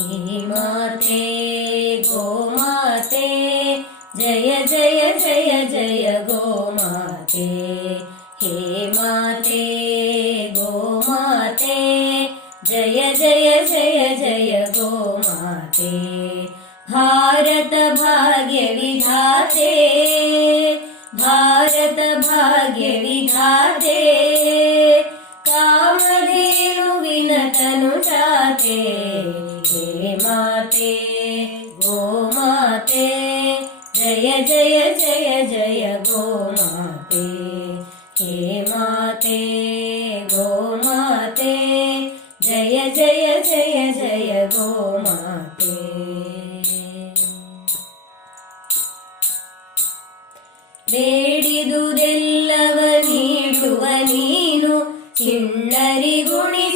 हे माते गोमाते जय जय जय जय गोमाते। हे माते गोमाते जय जय जय जय गोमाते। भारत भाग्य विधाते भारत भाग्य विधाते ಜಯ ಜಯ ಜಯ ಜಯ ಗೋಮಾತೆ. ಬೇಡಿದುದೆಲ್ಲವ ನೀಡುವ ನೀನು ಚಿಣ್ಣರಿ ಗುಣಿ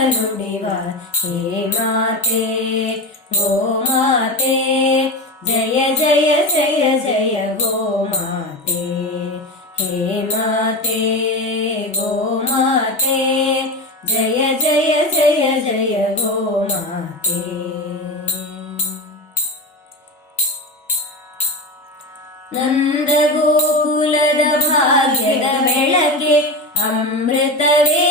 ಸತ್ಯವ ನುಡಿವ ಹೇ ಮಾತೆ ಗೋಮಾತೆ ಜಯ ಜಯ ಜಯ ಜಯ ಗೋಮಾತೆ ಹೇ ಮಾತೆ ಗೋಮಾತೆ ಜಯ ಜಯ ಜಯ ಜಯ ಗೋಮಾತೆ ನಂದಗೋಕುಲದ ಭಾಗ್ಯದ ಬೆಳಕೆ ಅಮೃತವೇ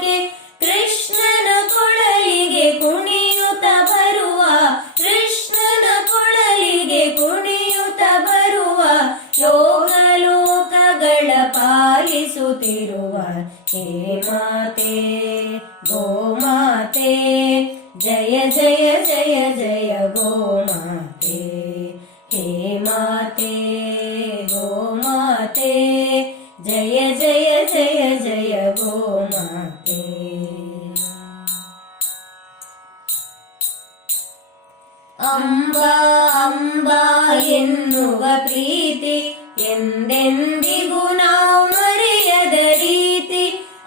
ಕೆಳಕೆ ಕೃಷ್ಣನ ಕೊಳಲಿಗೆ ಕುಣಿಯುತ್ತ ಬರುವ, ಕೃಷ್ಣನ ಕೊಳಲಿಗೆ ಕುಣಿಯುತ್ತ ಬರುವ ಯೋಗ ಲೋಕಗಳ ಪಾಲಿಸುತ್ತಿರುವ ಹೇ ಮಾತೆ ಗೋಮಾತೆ ಜಯ ಜಯ ಜಯ ಜಯ ಗೋಮಾತೆ ಹೇ ಮಾತೆ ಗೋಮಾತೆ ಜಯ ಜಯ ಎನ್ನುವ ಪ್ರೀತಿ ಎಂದೆಂದಿಗೂ ನಾವು ಮರೆಯದ ರೀತಿ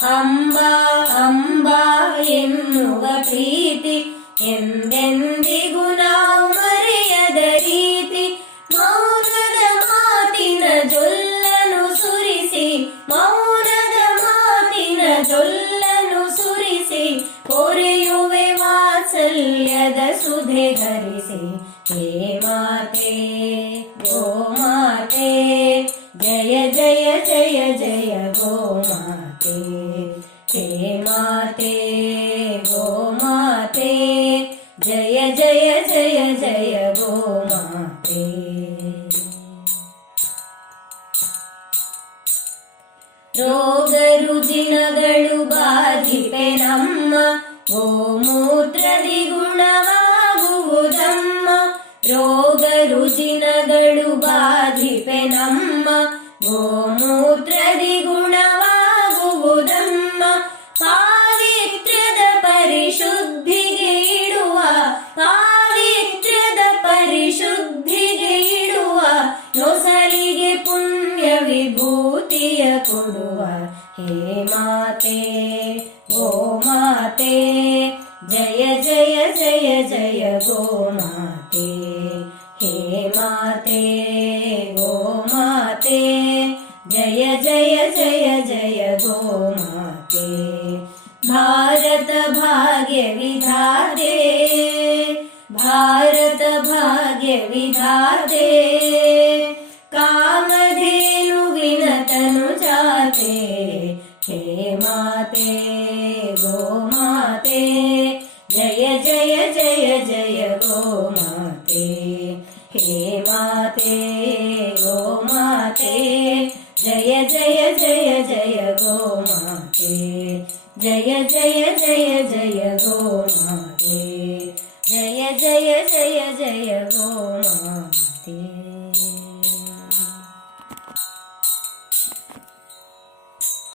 ಅಂಬಾ ಅಂಬಾ ಎನ್ನುವ ಪ್ರೀತಿ ಎಂದೆಂದಿಗೂ ಸುಧೆ ಹರಿಸಿ ಹೇ ಮಾತೆ ಗೋಮಾತೆ ಜಯ ಜಯ ಜಯ ಜಯ ಗೋಮಾತೆ ಹೇ ಮಾತೆ ಗೋಮಾತೆ ಜಯ ಜಯ ಜಯ ಜಯ ಗೋಮಾತೆ ರೋಗ ರುಜಿನಗಳು ಬಾಧಿಪೆ ನಮ್ಮ ಗೋಮೂತ್ರದಿ ಗುಣವಾಗುವುದಮ್ಮ ರೋಗ ರುಜಿನಗಳು ಬಾಧಿಪೆ ನಮ್ಮ ಗೋಮೂತ್ರದಿ ಗುಣವಾಗುವುದಮ್ಮ. ಪಾವಿತ್ರ್ಯದ ಪರಿಶುದ್ಧಿಗೆ ಇಡುವ, ಪಾವಿತ್ರ್ಯದ ಪರಿಶುದ್ಧಿಗೆ ಇಡುವ ನೊಸಲಿಗೆ ಪುಣ್ಯ ವಿಭೂತಿಯ ಕೊಡುವ. ಹೇ ಮಾತೆ ಗೋ ಮಾತೆ, ಜಯ जय जय जय जय गोमाते। भारत भाग्य विधादे भारत भाग्य विधादे कामधेनुविनतनुजाते हे माते गोमाते जय जय जय जय गोमाते